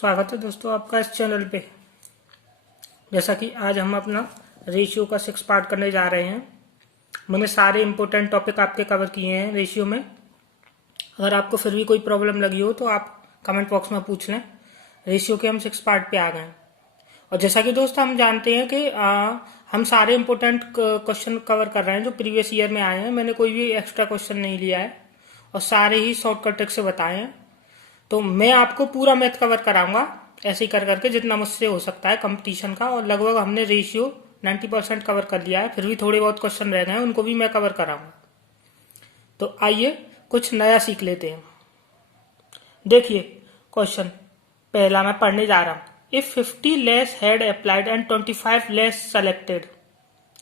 स्वागत है दोस्तों आपका इस चैनल पे। जैसा कि आज हम अपना रेशियो का 6 पार्ट करने जा रहे हैं। मैंने सारे इंपॉर्टेंट टॉपिक आपके कवर किए हैं रेशियो में। अगर आपको फिर भी कोई प्रॉब्लम लगी हो तो आप कमेंट बॉक्स में पूछ लें। रेशियो के हम 6 पार्ट पे आ गए हैं। और जैसा कि दोस्तों हम जानते हैं कि हम सारे इंपॉर्टेंट क्वेश्चन कवर कर रहे हैं जो प्रीवियस ईयर में आए हैं। मैंने कोई भी एक्स्ट्रा क्वेश्चन नहीं लिया है और सारे ही शॉर्टकट ट्रिक से बताए हैं। तो मैं आपको पूरा मैथ कवर कराऊंगा ऐसे ही कर करके जितना मुझसे हो सकता है कंपटीशन का। और लगभग हमने रेशियो 90% कवर कर लिया है। फिर भी थोड़े बहुत क्वेश्चन रह गए हैं, उनको भी मैं कवर कराऊंगा। तो आइए कुछ नया सीख लेते हैं। देखिए क्वेश्चन पहला मैं पढ़ने जा रहा हूं। If 50 less had applied and 25 less selected,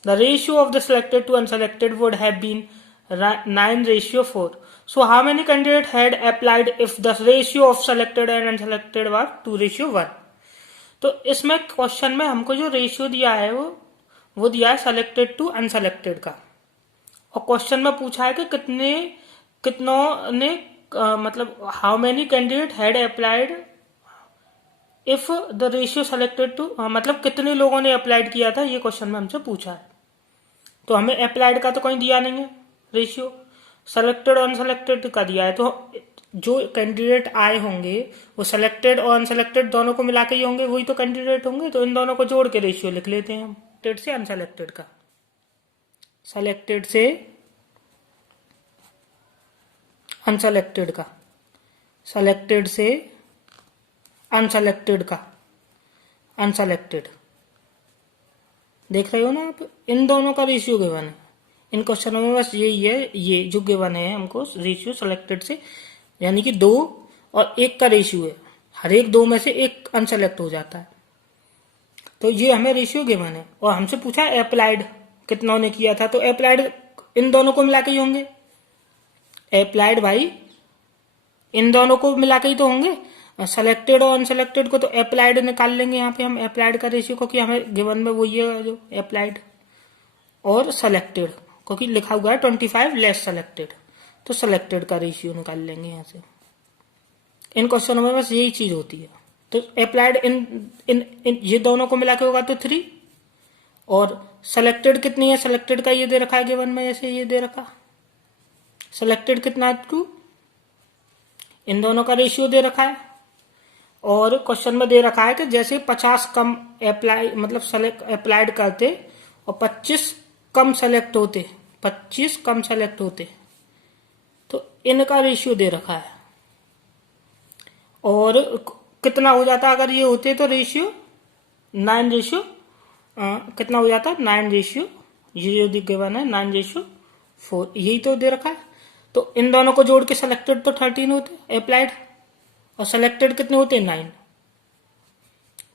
the ratio of the selected to unselected would have been 9:4. So how many candidates had applied if the ratio of selected and unselected was 2:1? तो इसमें question में हमको जो ratio दिया है वो दिया है सेलेक्टेड टू अनसेलेक्टेड का। और क्वेश्चन में पूछा है कि कितनों ने मतलब how many candidate had applied if the ratio selected to, मतलब कितने लोगों ने अप्लाइड किया था, ये क्वेश्चन में हमसे पूछा है। तो हमें अप्लाइड का तो कहीं दिया नहीं है रेशियो, सेलेक्टेड और अनसेलेक्टेड का दिया है। तो जो कैंडिडेट आए होंगे वो सेलेक्टेड और अनसेलेक्टेड दोनों को मिला के ही होंगे, वही तो कैंडिडेट होंगे। तो इन दोनों को जोड़ के रेशियो लिख लेते हैं हम। सेलेक्टेड से अनसेलेक्टेड का, सेलेक्टेड से अनसेलेक्टेड का, सेलेक्टेड से अनसेलेक्टेड का, अनसेलेक्टेड। देख रहे हो ना आप, इन दोनों का रेशियो गिवन है। इन क्वेश्चनों में बस यही है, ये जो गिवन है हमको रेशियो सेलेक्टेड से, यानी कि 2 और 1 का रेशियो है। हर एक 2 में से 1 अनसेलेक्ट हो जाता है। तो ये हमें रेशियो गिवन है। और हमसे पूछा है अप्लाइड कितनों ने किया था, तो अप्लाइड इन दोनों को मिला के ही होंगे। अप्लाइड भाई इन दोनों को मिला के ही तो होंगे। सेलेक्टेड और अनसेलेक्टेड को तो अप्लाइड निकाल लेंगे यहाँ पे हम अप्लाइड का रेशियो, क्योंकि हमें गिवन में वही है जो अप्लाइड और सेलेक्टेड, क्योंकि लिखा हुआ है 25 लेस सेलेक्टेड, तो सेलेक्टेड का रेशियो निकाल लेंगे यहाँ से। इन क्वेश्चनों में बस यही चीज होती है। तो अप्लाइड इन ये दोनों को मिला के होगा तो 3, और सेलेक्टेड कितनी है, सेलेक्टेड का ये दे रखा है गिवन में, जैसे ये दे रखा सेलेक्टेड कितना है 2, इन दोनों का रेशियो दे रखा है। और क्वेश्चन में दे रखा है कि जैसे 50 कम अप्लाई मतलब सेलेक्ट अप्लाइड करते और 25 कम सेलेक्ट होते, 25 कम सेलेक्ट होते, तो इनका रेशियो दे रखा है। और कितना हो जाता अगर ये होते, तो रेशियो 9 कितना हो जाता, 9 ये जो गिवन है 9:4, यही तो दे रखा है। तो इन दोनों को जोड़ के सेलेक्टेड तो 13 होते अप्लाइड, और सेलेक्टेड कितने होते 9।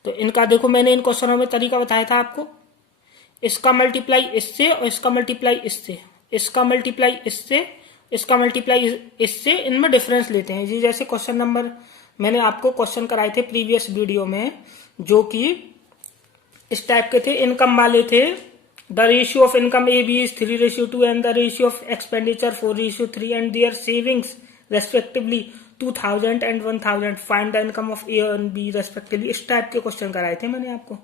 तो इनका देखो मैंने इन क्वेश्चनों में तरीका बताया था आपको। इसका मल्टीप्लाई इससे और इसका मल्टीप्लाई इससे, इसका मल्टीप्लाई इससे, इसका मल्टीप्लाई इससे, इनमें डिफरेंस लेते हैं जी। जैसे क्वेश्चन नंबर मैंने आपको क्वेश्चन कराए थे प्रीवियस वीडियो में, जो कि इस टाइप के थे, इनकम वाले थे। The ratio of income A B is 3:2 and the ratio of expenditure 4:3 and their savings respectively 2000 and 1000, find the income of A and B respectively. इस टाइप के क्वेश्चन कराए थे मैंने आपको।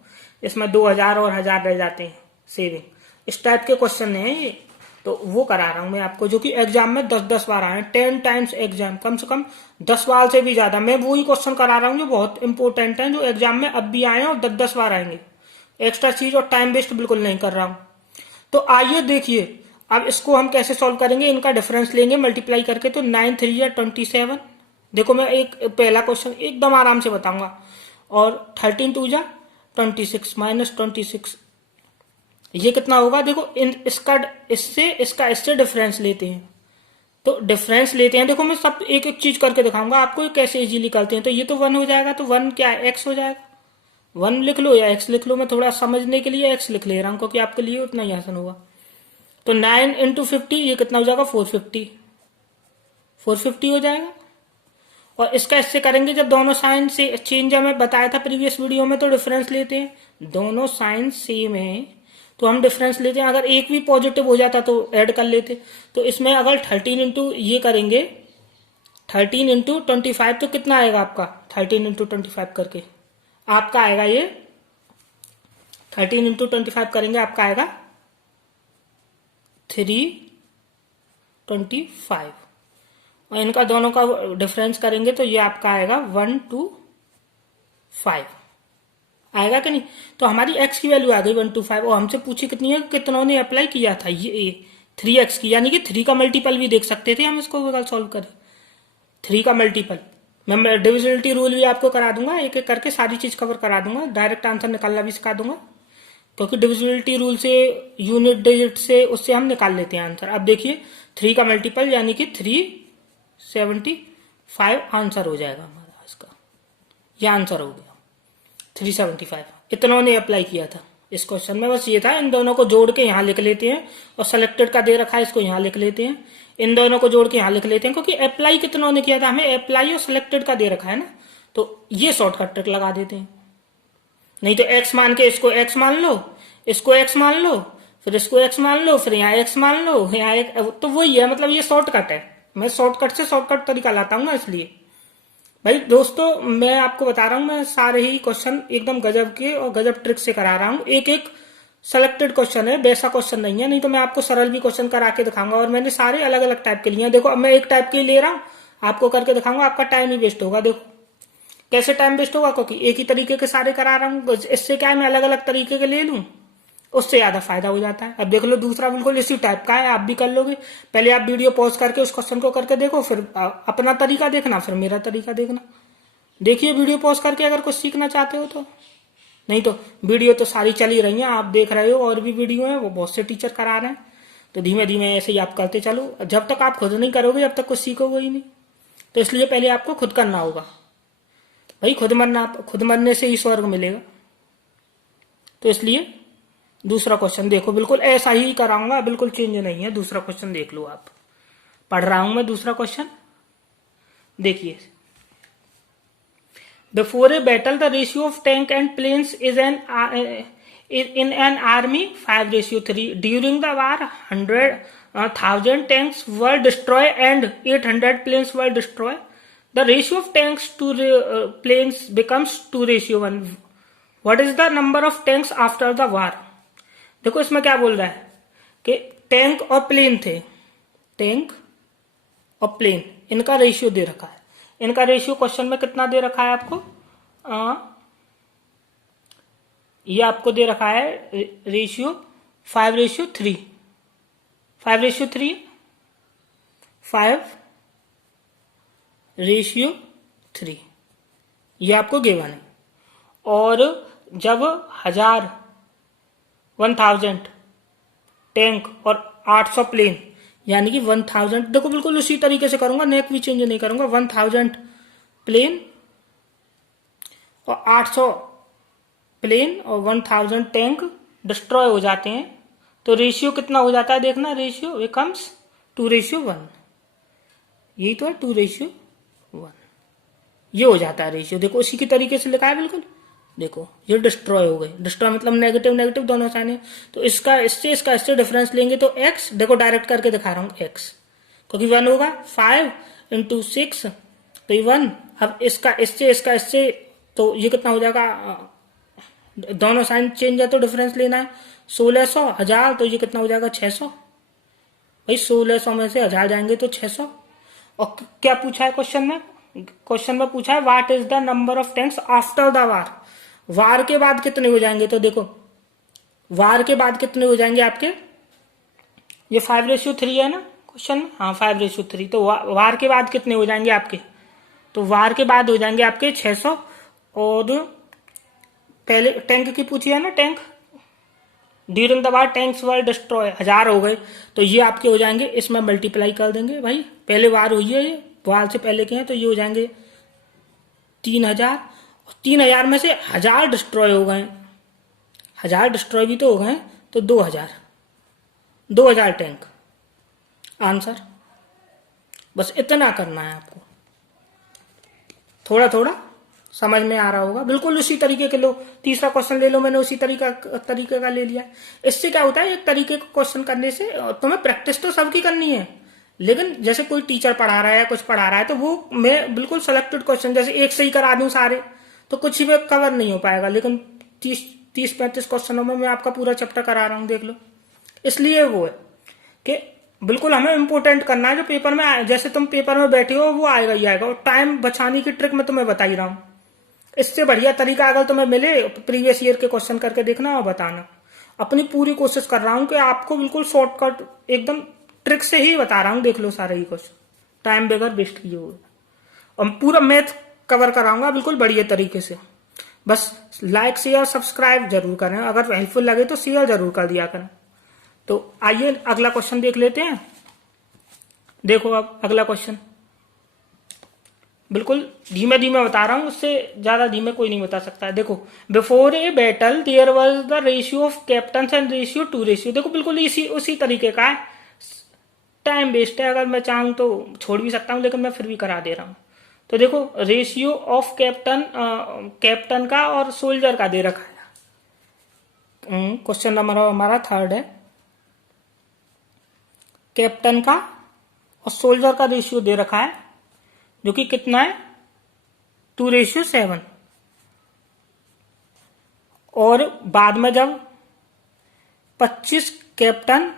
इसमें 2000 और 1000 रह जाते हैं सेविंग, इस टाइप के क्वेश्चन है ये। तो वो करा रहा हूं मैं आपको, जो कि एग्जाम में 10-10 बार आए, 10 टाइम्स एग्जाम, कम से कम 10 बार से भी ज्यादा। मैं वही क्वेश्चन करा रहा हूँ जो बहुत इंपॉर्टेंट है, जो एग्जाम में अब भी आए हैं और 10-10 बार आएंगे। एक्स्ट्रा चीज और टाइम वेस्ट बिल्कुल नहीं कर रहा हूं। तो आइए देखिए अब इसको हम कैसे सॉल्व करेंगे। इनका डिफरेंस लेंगे मल्टीप्लाई करके, तो 9 3 27। देखो मैं एक पहला क्वेश्चन एकदम आराम से बताऊंगा। और 13 2 26 माइनस 26, ये कितना होगा। देखो इसका इससे डिफरेंस लेते हैं, तो डिफरेंस लेते हैं। देखो मैं सब एक एक चीज करके दिखाऊंगा आपको कैसे इजीली करते हैं। तो ये तो 1 हो जाएगा, तो 1 क्या है, एक्स हो जाएगा। 1 लिख लो या एक्स लिख लो, मैं थोड़ा समझने के लिए एक्स लिख ले रहा हूं क्योंकि आपके लिए उतना ही आसान होगा। तो 9 × 50 ये कितना हो जाएगा, 450 हो जाएगा। और इसका इससे करेंगे जब दोनों साइन से चेंज, हमें बताया था प्रीवियस वीडियो में, तो डिफरेंस लेते हैं। दोनों साइन सेम है तो हम डिफरेंस लेते हैं। अगर एक भी पॉजिटिव हो जाता तो ऐड कर लेते। तो इसमें अगर 13 × ये करेंगे 13 इंटू 25 तो कितना आएगा आपका? 13 इंटू 25 करके आपका आएगा ये 13 इंटू 25 करेंगे आपका आएगा 325 और इनका दोनों का डिफरेंस करेंगे तो ये आपका आएगा 125 आएगा कि नहीं? तो हमारी x की वैल्यू आ गई 125 और हमसे पूछी कितनी है, कितनों ने अप्लाई किया था ये 3x की, यानी कि 3 का मल्टीपल भी देख सकते थे हम इसको अगर सॉल्व करें। 3 का मल्टीपल मैं डिविजिबिलिटी रूल भी आपको करा दूंगा, एक एक करके सारी चीज कवर करा दूंगा, डायरेक्ट आंसर निकालना भी सिखा दूंगा, क्योंकि डिविजिबिलिटी रूल से यूनिट डिजिट से उससे हम निकाल लेते हैं आंसर। अब देखिए 3 का मल्टीपल यानी कि 375 आंसर हो जाएगा हमारा इसका, यह आंसर हो गया 375। इतनों ने अप्लाई किया था इस क्वेश्चन में, बस ये था इन दोनों को जोड़ के यहाँ लिख लेते हैं और सेलेक्टेड का दे रखा है इसको यहाँ लिख लेते हैं, इन दोनों को जोड़ के यहाँ लिख लेते हैं, क्योंकि अप्लाई कितनों ने किया था, हमें अप्लाई और सिलेक्टेड का दे रखा है ना, तो ये शॉर्टकट ट्रिक लगा देते हैं। नहीं तो x मान के इसको x मान लो, इसको x मान लो, फिर इसको x मान लो, फिर यहाँ x मान लो, यहाँ एक, तो वही है, मतलब ये शॉर्टकट है। मैं शॉर्टकट से शॉर्टकट तरीका लाता हूँ ना, इसलिए भाई दोस्तों मैं आपको बता रहा हूँ, मैं सारे ही क्वेश्चन एकदम गजब के और गजब ट्रिक से करा रहा हूँ। एक एक सेलेक्टेड क्वेश्चन है, वैसा क्वेश्चन नहीं है, नहीं तो मैं आपको सरल भी क्वेश्चन करा के दिखाऊंगा, और मैंने सारे अलग अलग टाइप के लिए हैं। देखो अब मैं एक टाइप के ले रहा हूँ, आपको करके दिखाऊंगा, आपका टाइम ही वेस्ट होगा। देखो कैसे टाइम वेस्ट होगा, क्योंकि एक ही तरीके के सारे करा रहा हूँ, इससे क्या है मैं अलग अलग तरीके के ले लूँ, उससे ज्यादा फायदा हो जाता है। अब देख लो दूसरा बिल्कुल इसी टाइप का है, आप भी कर लोगे। पहले आप वीडियो पॉज करके उस क्वेश्चन को करके देखो, फिर अपना तरीका देखना, फिर मेरा तरीका देखना। देखिए वीडियो पॉज करके अगर कुछ सीखना चाहते हो तो, नहीं तो वीडियो तो सारी चली रही है, आप देख रहे हो, और भी वीडियो है वो बहुत से टीचर करा रहे हैं, तो धीमे धीमे ऐसे ही आप करते चलो। जब तक आप खुद नहीं करोगे जब तक कुछ सीखोगे ही नहीं, तो इसलिए पहले आपको खुद करना होगा भाई, खुद मरने से ही स्वर्ग मिलेगा। तो इसलिए दूसरा क्वेश्चन देखो, बिल्कुल ऐसा ही कराऊंगा, बिल्कुल चेंज नहीं है। दूसरा क्वेश्चन देख लो, आप पढ़ रहा हूं मैं दूसरा क्वेश्चन, देखिए। Before a battle the ratio of tank and planes is in an army 5:3. During the war 100,000 tanks were destroyed and 800 planes were destroyed. The ratio of tanks to planes becomes 2:1. What is the number of tanks after the war? देखो इसमें क्या बोल रहा है कि tank और plane थे, tank और प्लेन, इनका रेशियो दे रखा है। इनका रेशियो क्वेश्चन में कितना दे रखा है आपको, ये आपको दे रखा है रेशियो 5:3, 5:3, 5:3, ये आपको गिवन है। और जब 1000 टैंक और 800 प्लेन, यानी कि 1000, देखो बिल्कुल उसी तरीके से करूंगा, नेक भी चेंज नहीं करूंगा, 1000 प्लेन और 800 प्लेन और 1000 टैंक डिस्ट्रॉय हो जाते हैं, तो रेशियो कितना हो जाता है, देखना, रेशियो बिकम्स 2:1। यही तो है 2:1, ये हो जाता है रेशियो। देखो उसी की तरीके से लिखा है बिल्कुल, देखो ये डिस्ट्रॉय हो गए, डिस्ट्रॉय मतलब नेगेटिव नेगेटिव दोनों साइन है, तो इसका इससे डिफरेंस लेंगे तो x, देखो डायरेक्ट करके दिखा रहा हूं x, क्योंकि 1 होगा 5 × 6 तो ये 1। अब इसका इससे तो ये कितना हो जाएगा, दोनों साइन चेंज है तो डिफरेंस लेना है, 1600, 1000, तो ये कितना हो जाएगा 600। भाई 1600 में से 1000 जाएंगे तो 600। और क्या पूछा है क्वेश्चन में, पूछा है what is the number of tanks after the war, war के बाद कितने हो जाएंगे, तो देखो वार के बाद कितने हो जाएंगे आपके, ये 5:3 है ना क्वेश्चन में, हाँ 5:3, तो वार के बाद कितने हो जाएंगे आपके, तो वार के बाद हो जाएंगे आपके 600। और पहले टैंक की पूछी है ना, tank during the war tanks were destroy, 1000 हो गए, तो ये आपके हो जाएंगे, इसमें मल्टीप्लाई कर देंगे भाई, पहले वार हुई है, ये वार से पहले के हैं, तो ये हो जाएंगे 3000, 3000 में से 1000 डिस्ट्रॉय हो गए, 1000 डिस्ट्रॉय भी तो हो गए, तो 2000 टैंक आंसर। बस इतना करना है आपको, थोड़ा थोड़ा समझ में आ रहा होगा, बिल्कुल उसी तरीके के लो। तीसरा क्वेश्चन ले लो, मैंने उसी तरीके का ले लिया। इससे क्या होता है, एक तरीके का क्वेश्चन करने से तुम्हें प्रैक्टिस तो सबकी करनी है, लेकिन जैसे कोई टीचर पढ़ा रहा है या कुछ पढ़ा रहा है तो वो मैं बिल्कुल सिलेक्टेड क्वेश्चन जैसे एक से ही करा दूं सारे तो कुछ ही में कवर नहीं हो पाएगा, लेकिन 30-35 क्वेश्चनों में मैं आपका पूरा चैप्टर करा रहा हूँ, देख लो। इसलिए वो है कि बिल्कुल हमें इंपोर्टेंट करना है जो पेपर में जैसे तुम पेपर में बैठे हो वो आएगा ही आएगा, और टाइम बचाने की ट्रिक मैं तुम्हें बता ही रहा हूँ। इससे बढ़िया तरीका अगर तुम्हें मिले प्रीवियस ईयर के क्वेश्चन करके देखना और बताना। अपनी पूरी कोशिश कर रहा हूँ कि आपको बिल्कुल शॉर्टकट एकदम ट्रिक से ही बता रहा हूँ, देख लो सारे ही क्वेश्चन टाइम बगैर वेस्ट किए हुए, और पूरा मैथ कवर कराऊंगा बिल्कुल बढ़िया तरीके से। बस लाइक शेयर सब्सक्राइब जरूर करें, अगर हेल्पफुल लगे तो शेयर जरूर कर दिया करें। तो आइए अगला क्वेश्चन देख लेते हैं। देखो अब अगला क्वेश्चन बिल्कुल धीमे धीमे बता रहा हूं, उससे ज्यादा धीमे कोई नहीं बता सकता है। देखो, before a battle there was the ratio of captain and ratio to ratio. देखो बिल्कुल इसी उसी तरीके का है, टाइम वेस्ट है, अगर मैं चाहूं तो छोड़ भी सकता हूं, लेकिन मैं फिर भी करा दे रहा हूं। तो देखो रेशियो ऑफ कैप्टन का और सोल्जर का दे रखा है। क्वेश्चन नंबर हमारा 3 है। कैप्टन का और सोल्जर का रेशियो दे रखा है जो कि कितना है 2:7। और बाद में जब 25 कैप्टन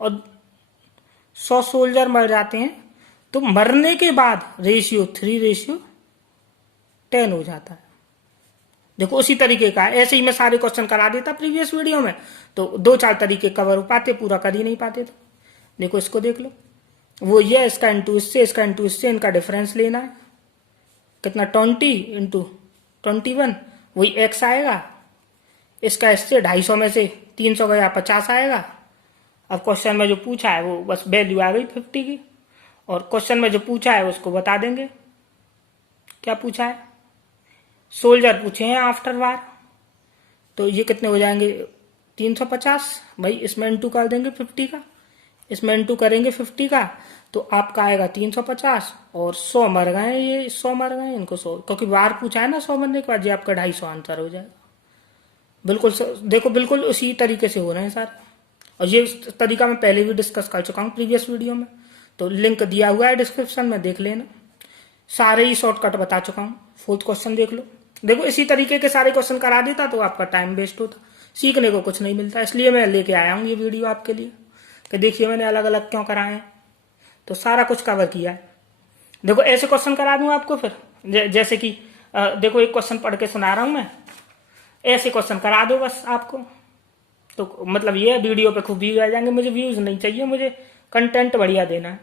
और 100 सोल्जर मर जाते हैं तो मरने के बाद रेशियो 3:10 हो जाता है। देखो उसी तरीके का ऐसे ही मैं सारे क्वेश्चन करा देता प्रीवियस वीडियो में, तो 2-4 तरीके कवर हो पाते, पूरा कर ही नहीं पाते। तो देखो इसको देख लो, वो ये इसका इंटू इससे, इसका इंटू इससे, इनका डिफरेंस लेना है कितना 20 इंटू 21, वही एक्स आएगा। इसका इससे 250 में से 300 गया 50 आएगा। अब क्वेश्चन में जो पूछा है वो बस वैल्यू आ गई 50 की, और क्वेश्चन में जो पूछा है उसको बता देंगे। क्या पूछा है, सोल्जर पूछे हैं आफ्टर वार, तो ये कितने हो जाएंगे 350। भाई इसमें इंटू कर देंगे 50 का, इसमें इंटू करेंगे 50 का, तो आपका आएगा 350। और 100 मर गए, ये 100 मर गए, इनको 100, क्योंकि वार पूछा है ना 100 मरने के बाद, ये आपका 250 आंसर हो जाएगा। बिल्कुल देखो बिल्कुल उसी तरीके से हो रहे हैं सारे, और ये तरीका मैं पहले भी डिस्कस कर चुका हूँ प्रीवियस वीडियो में, तो लिंक दिया हुआ है डिस्क्रिप्शन में, देख लेना। सारे ही शॉर्टकट बता चुका हूँ। 4th क्वेश्चन देख लो। देखो इसी तरीके के सारे क्वेश्चन करा देता तो आपका टाइम वेस्ट होता, सीखने को कुछ नहीं मिलता। इसलिए मैं लेके आया हूँ ये वीडियो आपके लिए कि देखिए मैंने अलग अलग क्यों कराए हैं, तो सारा कुछ कवर किया है। देखो ऐसे क्वेश्चन करा दूं आपको फिर, जैसे कि देखो एक क्वेश्चन पढ़ के सुना रहा हूं मैं, ऐसे क्वेश्चन करा दो बस आपको, तो मतलब ये वीडियो पे खूब व्यूज आ जाएंगे। मुझे व्यूज नहीं चाहिए, मुझे कंटेंट बढ़िया देना है।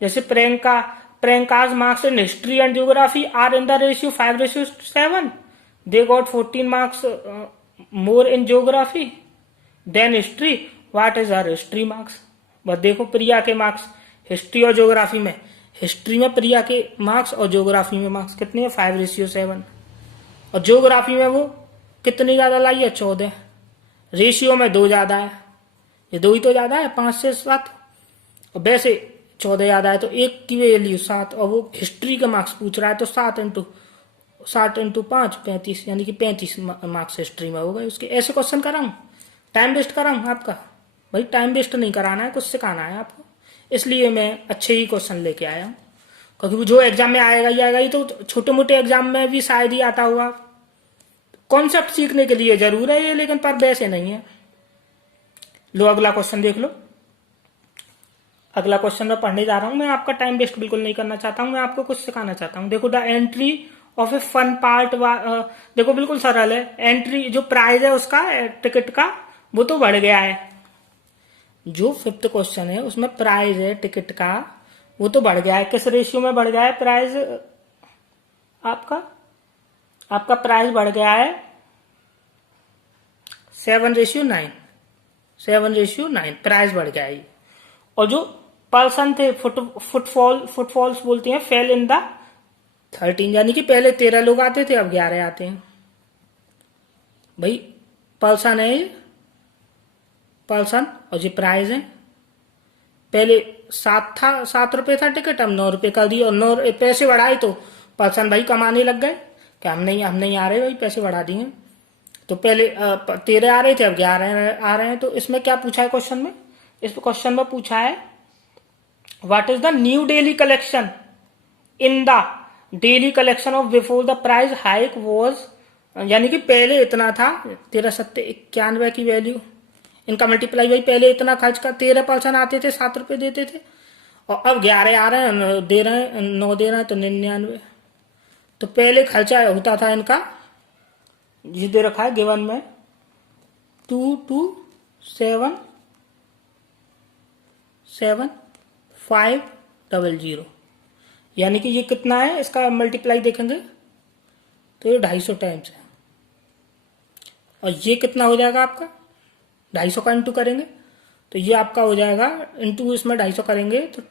जैसे Priyanka's marks in history and geography are in the ratio 5:7। They got 14 marks more in geography than history, what is are history marks. बस देखो प्रिया के मार्क्स हिस्ट्री और ज्योग्राफी में, हिस्ट्री में प्रिया के मार्क्स और ज्योग्राफी में मार्क्स कितने हैं 5:7, और ज्योग्राफी में वो कितनी ज्यादा लाई है 14, रेशियो में 2 ज्यादा है, ये 2 ही तो ज्यादा है 5 से 7, और वैसे 14 ज्यादा है, तो एक की वैल्यू 7, और वो हिस्ट्री का मार्क्स पूछ रहा है तो 7 इंटू 5 35, यानी कि 35 मार्क्स हिस्ट्री में हो गए उसके। ऐसे क्वेश्चन कराऊं, टाइम वेस्ट कराऊं आपका? भाई टाइम वेस्ट नहीं कराना है, कुछ सिखाना है आपको, इसलिए मैं अच्छे ही क्वेश्चन लेके आया हूँ, क्योंकि जो एग्जाम में आएगा ही आएगा ही, तो छोटे मोटे एग्जाम में भी शायद ही आता होगा। कॉन्सेप्ट सीखने के लिए जरूर है ये, लेकिन पर वैसे नहीं है। लो अगला क्वेश्चन देख लो। अगला क्वेश्चन मैं पढ़ने जा रहा हूं, मैं आपका टाइम वेस्ट बिल्कुल नहीं करना चाहता हूं, मैं आपको कुछ सिखाना चाहता हूं। देखो the entry of a fun part, देखो बिल्कुल सरल है। एंट्री जो प्राइस है उसका टिकट का वो तो बढ़ गया है, जो 5th क्वेश्चन है उसमें प्राइस है टिकट का वो तो बढ़ गया है। किस रेशियो में बढ़ गया है प्राइस आपका प्राइस बढ़ गया है 7:9, 7:9 प्राइस बढ़ गया है। और जो पर्सन थे फुटफॉल्स बोलते हैं, फेल इन द 13, यानी कि पहले 13 लोग आते थे अब 11 आते हैं। भाई पर्सन है ये, पर्सन, और ये प्राइस है। पहले 7 रुपए था टिकट, अब 9 रुपए कर दिए, और 9 पैसे बढ़ाए तो पर्सन भाई कमाने लग गए कि हम नहीं आ रहे भाई, पैसे बढ़ा दिए। तो पहले 13 आ रहे थे अब 11 आ रहे हैं। तो इसमें क्या पूछा है क्वेश्चन में, इस क्वेश्चन में पूछा है what is the new daily collection in the daily collection of before the price hike was, यानी कि पहले इतना था 1391 की वैल्यू, इनका मल्टीप्लाई भाई पहले इतना खर्च का 13% आते थे, 7 रुपए देते थे, और अब 11 आ रहे हैं, दे रहे हैं 9 दे रहे हैं, तो 99। तो पहले खर्चा होता था इनका, ये दे रखा है गिवन में 227500, यानी कि ये कितना है, इसका मल्टीप्लाई देखेंगे तो ये 250 टाइम्स है, और ये कितना हो जाएगा आपका 250 का इंटू करेंगे तो ये आपका हो जाएगा, इंटू इसमें 250 करेंगे तो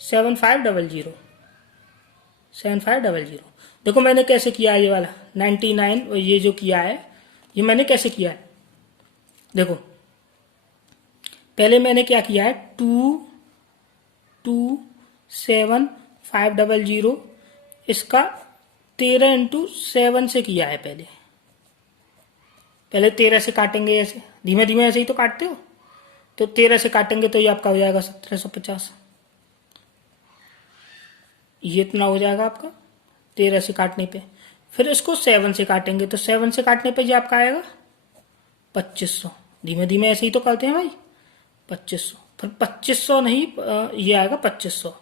7500। देखो मैंने कैसे किया है, ये वाला 99 और ये जो किया है ये मैंने कैसे किया है, देखो पहले मैंने क्या किया है 227500 इसका 13 इंटू 7 से किया है। पहले 13 से काटेंगे, ऐसे धीमे धीमे ऐसे ही तो काटते हो, तो 13 से काटेंगे तो ये आपका हो जाएगा 1750, ये इतना हो जाएगा आपका 13 से काटने पे। फिर इसको 7 से काटेंगे तो 7 से काटने पे ये आपका आएगा 2500, धीमे धीमे ऐसे ही तो करते हैं भाई 2500, फिर 2500 नहीं ये आएगा 2500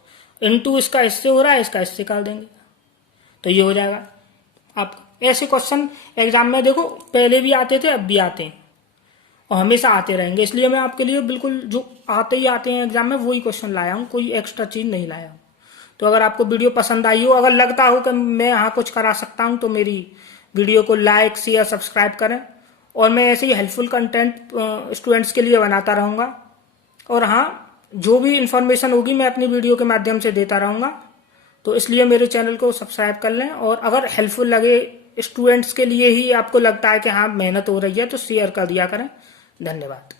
इंटू इसका इससे हो रहा है, इसका इससे काट देंगे तो ये हो जाएगा आप। ऐसे क्वेश्चन एग्जाम में देखो पहले भी आते थे, अब भी आते हैं और हमेशा आते रहेंगे, इसलिए मैं आपके लिए बिल्कुल जो आते ही आते हैं एग्जाम में वही क्वेश्चन लाया हूँ, कोई एक्स्ट्रा चीज नहीं लाया हूँ। तो अगर आपको वीडियो पसंद आई हो, अगर लगता हो कि मैं यहाँ कुछ करा सकता हूँ, तो मेरी वीडियो को लाइक शेयर सब्सक्राइब करें, और मैं ऐसे ही हेल्पफुल कंटेंट स्टूडेंट्स के लिए बनाता रहूँगा। और हाँ, जो भी इंफॉर्मेशन होगी मैं अपनी वीडियो के माध्यम से देता रहूँगा, तो इसलिए मेरे चैनल को सब्सक्राइब कर लें। और अगर हेल्पफुल लगे, स्टूडेंट्स के लिए ही आपको लगता है कि हाँ मेहनत हो रही है, तो शेयर कर दिया करें। धन्यवाद।